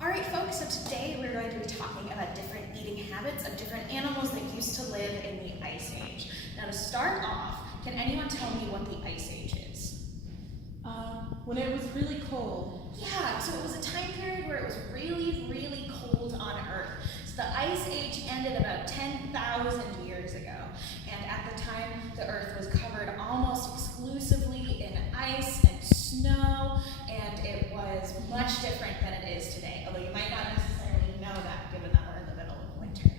All right, folks, so today we're going to be talking about different eating habits of different animals that used to live in the Ice Age. Now, to start off, can anyone tell me what the Ice Age is? When it was really cold. Yeah, so it was a time period where it was really, really cold on Earth. So the Ice Age ended about 10,000 years ago. And at the time, the Earth was covered almost exclusively in ice and snow, and it was much different than it is today, although you might not necessarily know that given that we're in the middle of winter.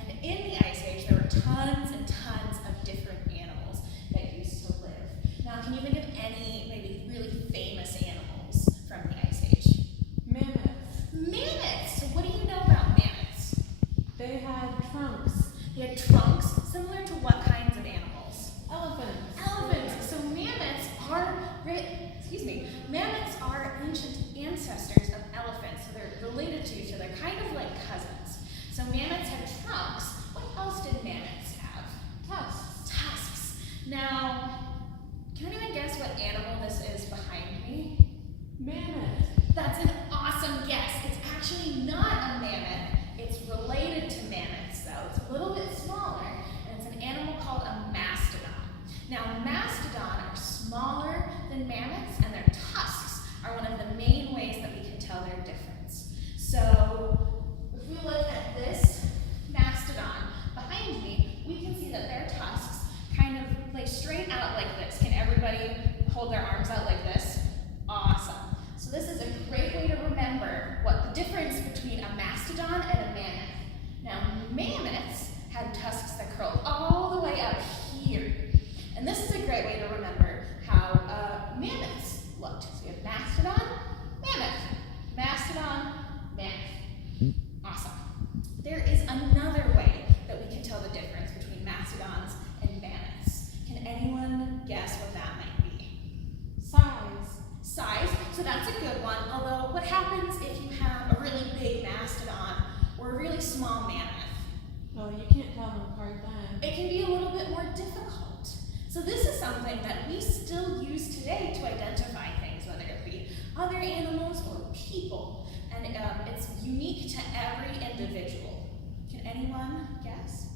And in the Ice Age, there were tons and tons of different animals that used to live. Now, can you think of any maybe really famous animals from the Ice Age? Mammoths. Mammoths! So what do you know about mammoths? They had trunks. They had trunks, similar to what kinds of animals? Elephants. Elephants. So mammoths are ancient ancestors of elephants. So they're related to each other, kind of like cousins. So mammoths had trunks. What else did mammoths have? Tusks. Tusks. Now, can anyone guess what animal this is behind me? Mammoth. That's an awesome guess. It's actually not a mammoth. It's related to mammoths, though. It's a little bit smaller, and it's an animal called a mastodon. Now, mastodon are smaller than mammoths, and their tusks are one of the main ways that we can tell their difference. So, if we look at this mastodon behind me, we can see that their tusks kind of lay straight out like this. Can everybody hold their arms out like this? Awesome. So this is a great way to remember what the difference between a mastodon and a mammoth. Now, mammoths had tusks that curled all the way up here. And this is a great way to remember how mammoths looked. So we have mastodon, mammoth, mastodon, mammoth. Awesome. There is another way that we can tell the difference between mastodons and mammoths. Can anyone guess what that might be? Size. Size, so that's a good one, although what happens if you have a really big mastodon or a really small mammoth? Oh, you can't tell them apart then. It can be a little bit more difficult. So this is something that we still use today to identify things, whether it be other animals or people, and it's unique to every individual. Can anyone guess?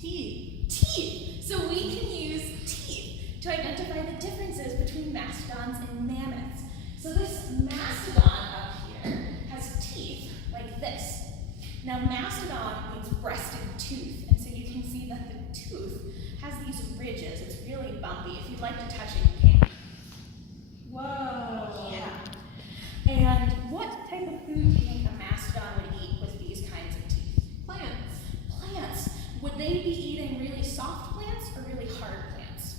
Teeth. Teeth! So we can use teeth to identify the differences between mastodons and mammoths. So this mastodon up here has teeth like this. Now mastodon means breasted tooth, and so you can see that the tooth has these ridges. It's really bumpy. If you'd like to touch it, you can. Whoa. Yeah. And what type of food do you think a mastodon would eat with these kinds of teeth? Plants. Plants. Would they be eating really soft plants or really hard plants?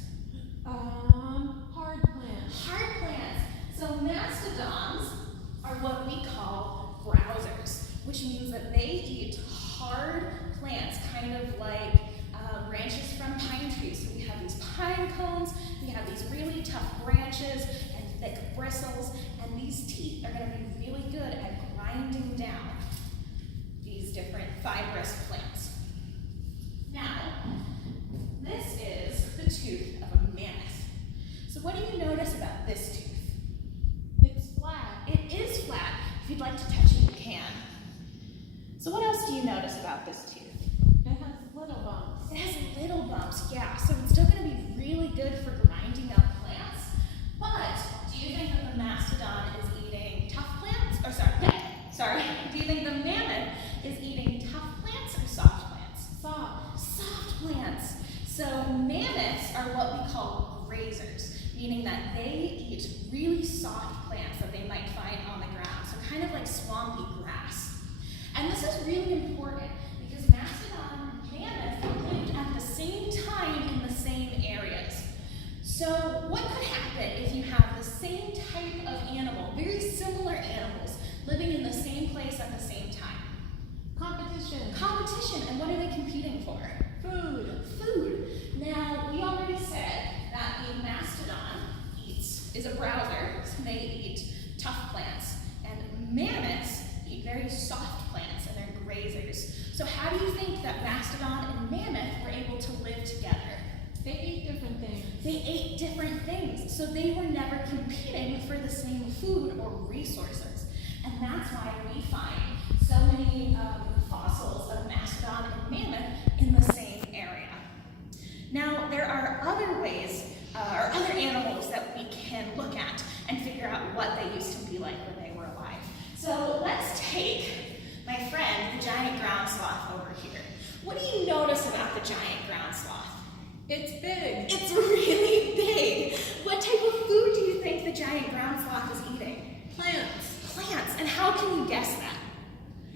Hard plants. Hard plants. So mastodons are what we call browsers, which means that they eat hard plants, kind of like branches from pine trees. So we have these pine cones, we have these really tough branches and thick bristles, and these teeth are going to be really good at grinding down these different fibrous plants. Now, this is the tooth of a mammoth. So what do you notice about this tooth? It's flat. It is flat. If you'd like to touch it, you can. So what else do you notice about this tooth? It has little bumps. It has little bumps, yeah. So it's still going to be really good for grinding up plants. But do you think that the mastodon is eating tough plants? Do you think the mammoth is eating tough plants or soft plants? Soft plants. So mammoths are what we call grazers, meaning that they eat really soft plants that they might find on the ground. So kind of like swampy grass. And this is really important because mastodon and mammoth lived at the same time in the same areas. So what could happen if you have the same type of animal, very similar animals, living in the same place at the same time? Competition. Competition, and what are they competing for? Food. Food. Now, we already said that the mastodon is a browser, so they eat tough plants, and mammoths eat very soft plants, and they're grazers. So how do you think that mastodon and mammoth were able to live together? They ate different things. They ate different things, so they were never competing for the same food or resources. And that's why we find so many fossils of mastodon and mammoth in the same area. Now, there are other ways, or other animals that we can look at and figure out what they used to be like when they were alive. So let's take my friend, the giant ground sloth, over here. What do you notice about the giant ground sloth? It's big. It's really big. What type of food do you think the giant ground sloth is eating? Plants. Plants. And how can you guess that?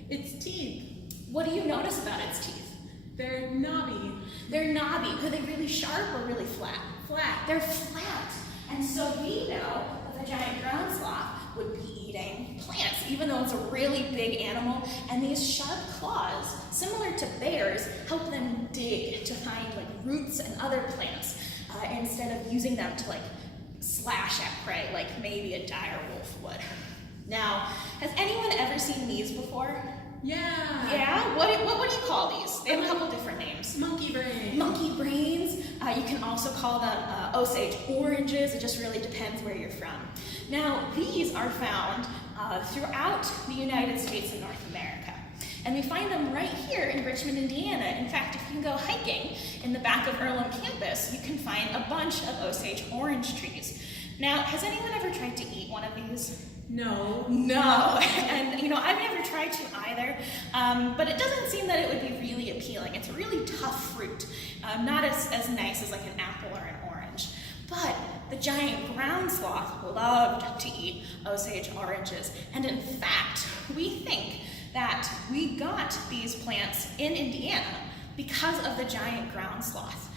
Its teeth. What do you notice about its teeth? They're knobby. They're knobby. Are they really sharp or really flat? Flat. They're flat. And so we know that the giant ground sloth would be eating plants, even though it's a really big animal. And these sharp claws, similar to bears, help them dig to find like roots and other plants instead of using them to like slash at prey like maybe a dire wolf would. Now, has anyone ever seen these before? Yeah. Yeah? What do you call these? They have a couple different names. Monkey brain. Monkey brains. You can also call them Osage oranges. It just really depends where you're from. Now, these are found throughout the United States and North America. And we find them right here in Richmond, Indiana. In fact, if you go hiking in the back of Earlham campus, you can find a bunch of Osage orange trees. Now, has anyone ever tried to eat one of these? No. No, and I've never tried to either, but it doesn't seem that it would be really appealing. It's a really tough fruit, not as nice as like an apple or an orange. But the giant ground sloth loved to eat Osage oranges, and in fact, we think that we got these plants in Indiana because of the giant ground sloth.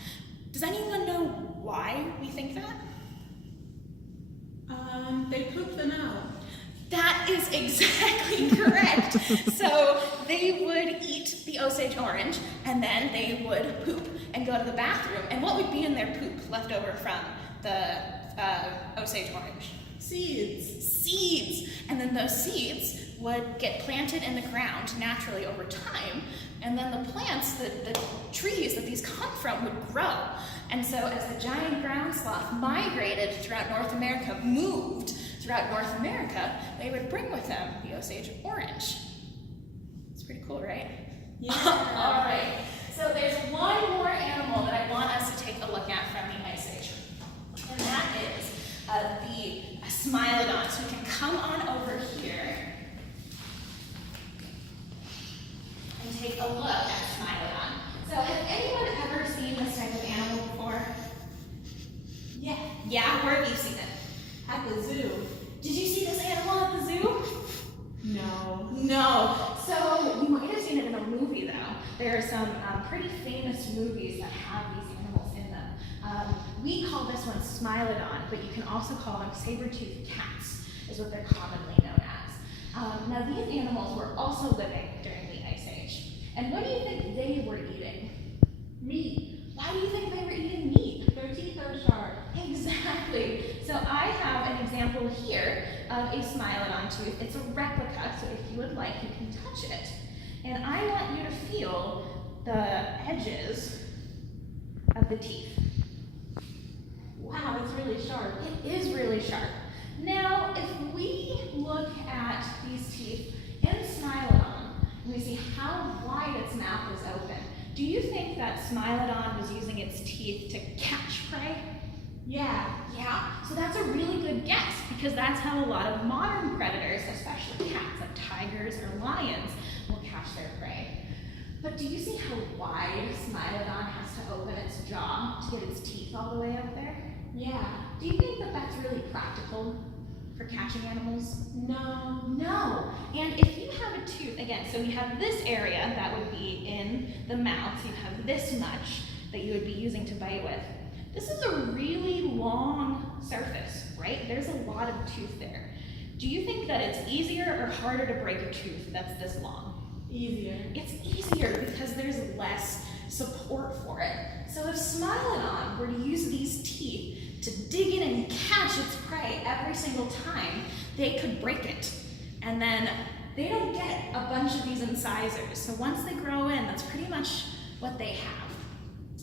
Does anyone know why we think that? They poop them out. That is exactly correct. So they would eat the Osage orange, and then they would poop and go to the bathroom. And what would be in their poop left over from the Osage orange? Seeds. Seeds. And then those seeds would get planted in the ground naturally over time, and then the plants, the trees that these come from would grow. And so as the giant ground sloth migrated throughout North America, moved throughout North America, they would bring with them the Osage orange. It's pretty cool, right? Yeah. All right. So there's one more animal that I want us to take a look at from the Ice Age, and that is the Smilodon. So we can come on over here and take a look at Smilodon. So has anyone ever seen this type of animal before? Yeah. Yeah, where have you seen it? At the zoo. Did you see this animal at the zoo? No. No. So you might have seen it in a movie though. There are some pretty famous movies that have these animals in them. We call this one Smilodon, but you can also call them saber-toothed cats, is what they're commonly known as. Now these animals were also living during the Ice Age. And what do you think they were eating? Meat. Why do you think they were eating meat? Their teeth are sharp. Exactly. So I have an example here of a Smilodon tooth. It's a replica, so if you would like, you can touch it. And I want you to feel the edges of the teeth. Wow, it's really sharp. It is really sharp. Now, if we look at these teeth in Smilodon, and we see how wide its mouth is open, do you think that Smilodon was using its teeth to catch prey? Yeah. Yeah, so that's a really good guess, because that's how a lot of modern predators, especially cats like tigers or lions, will catch their prey. But do you see how wide Smilodon has to open its jaw to get its teeth all the way up there? Yeah. Do you think that that's really practical for catching animals? No. No. And if you have a tooth, again, so we have this area that would be in the mouth, so you have this much that you would be using to bite with. This is a really long surface, right? There's a lot of tooth there. Do you think that it's easier or harder to break a tooth that's this long? Easier. It's easier because there's less support for it. So if Smilodon were to use these teeth to dig in and catch its prey every single time, they could break it. And then they don't get a bunch of these incisors. So once they grow in, that's pretty much what they have.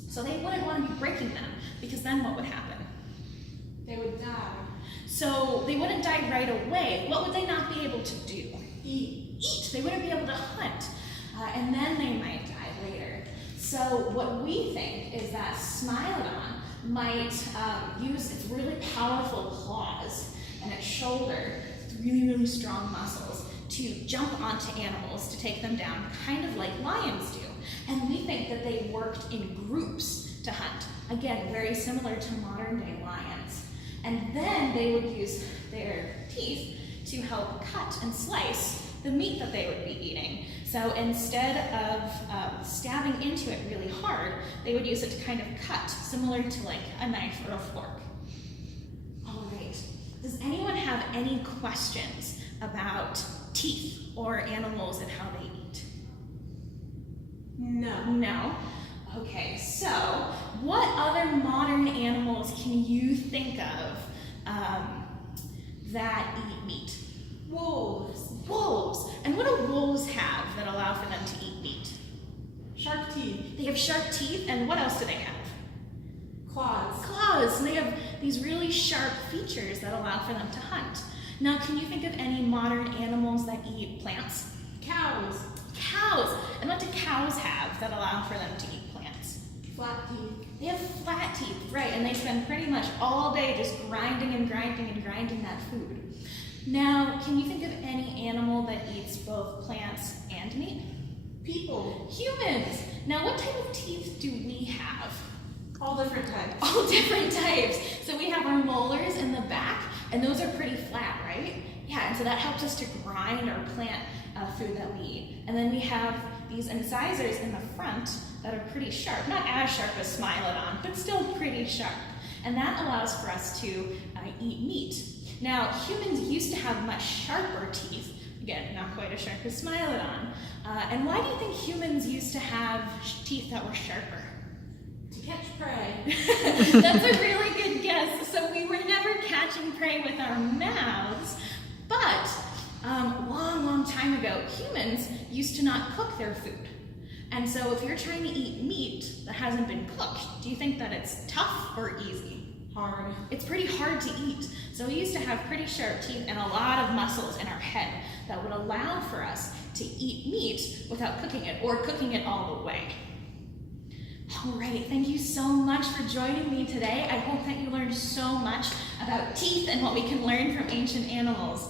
So they wouldn't want to be breaking them, because then what would happen? They would die. So they wouldn't die right away. What would they not be able to do? eat. They wouldn't be able to hunt. And then they might die later. So what we think is that Smilodon might use its really powerful claws and its shoulder, its really, really strong muscles, to jump onto animals to take them down, kind of like lions do. And we think that they worked in groups to hunt. Again, very similar to modern day lions. And then they would use their teeth to help cut and slice the meat that they would be eating. So instead of stabbing into it really hard, they would use it to kind of cut, similar to like a knife or a fork. All right, does anyone have any questions about teeth or animals and how they eat? No. No? Okay, so what other modern animals can you think of that eat meat? Wolves. Wolves. And what do wolves have that allow for them to eat meat? Sharp teeth. They have sharp teeth, and what else do they have? Claws. Claws. And they have these really sharp features that allow for them to hunt. Now, can you think of any modern animals that eat plants? Cows. Cows. And what do cows have that allow for them to eat plants? Flat teeth. They have flat teeth, right, and they spend pretty much all day just grinding and grinding and grinding that food. Now, can you think of any animal that eats both plants and meat? People. Humans. Now, what type of teeth do we have? All different types. All different types. So we have our molars in the back, and those are pretty flat, right? Yeah, and so that helps us to grind our plant food that we eat. And then we have these incisors in the front that are pretty sharp. Not as sharp as Smilodon, but still pretty sharp. And that allows for us to eat meat. Now, humans used to have much sharper teeth. Again, not quite as sharp as Smilodon. And why do you think humans used to have teeth that were sharper? To catch prey. That's a really good guess. So we were never catching prey with our mouths, but long time ago, humans used to not cook their food. And so if you're trying to eat meat that hasn't been cooked, do you think that it's tough or easy? Hard. It's pretty hard to eat. So we used to have pretty sharp teeth and a lot of muscles in our head that would allow for us to eat meat without cooking it or cooking it all the way. All right, thank you so much for joining me today. I hope that you learned so much about teeth and what we can learn from ancient animals.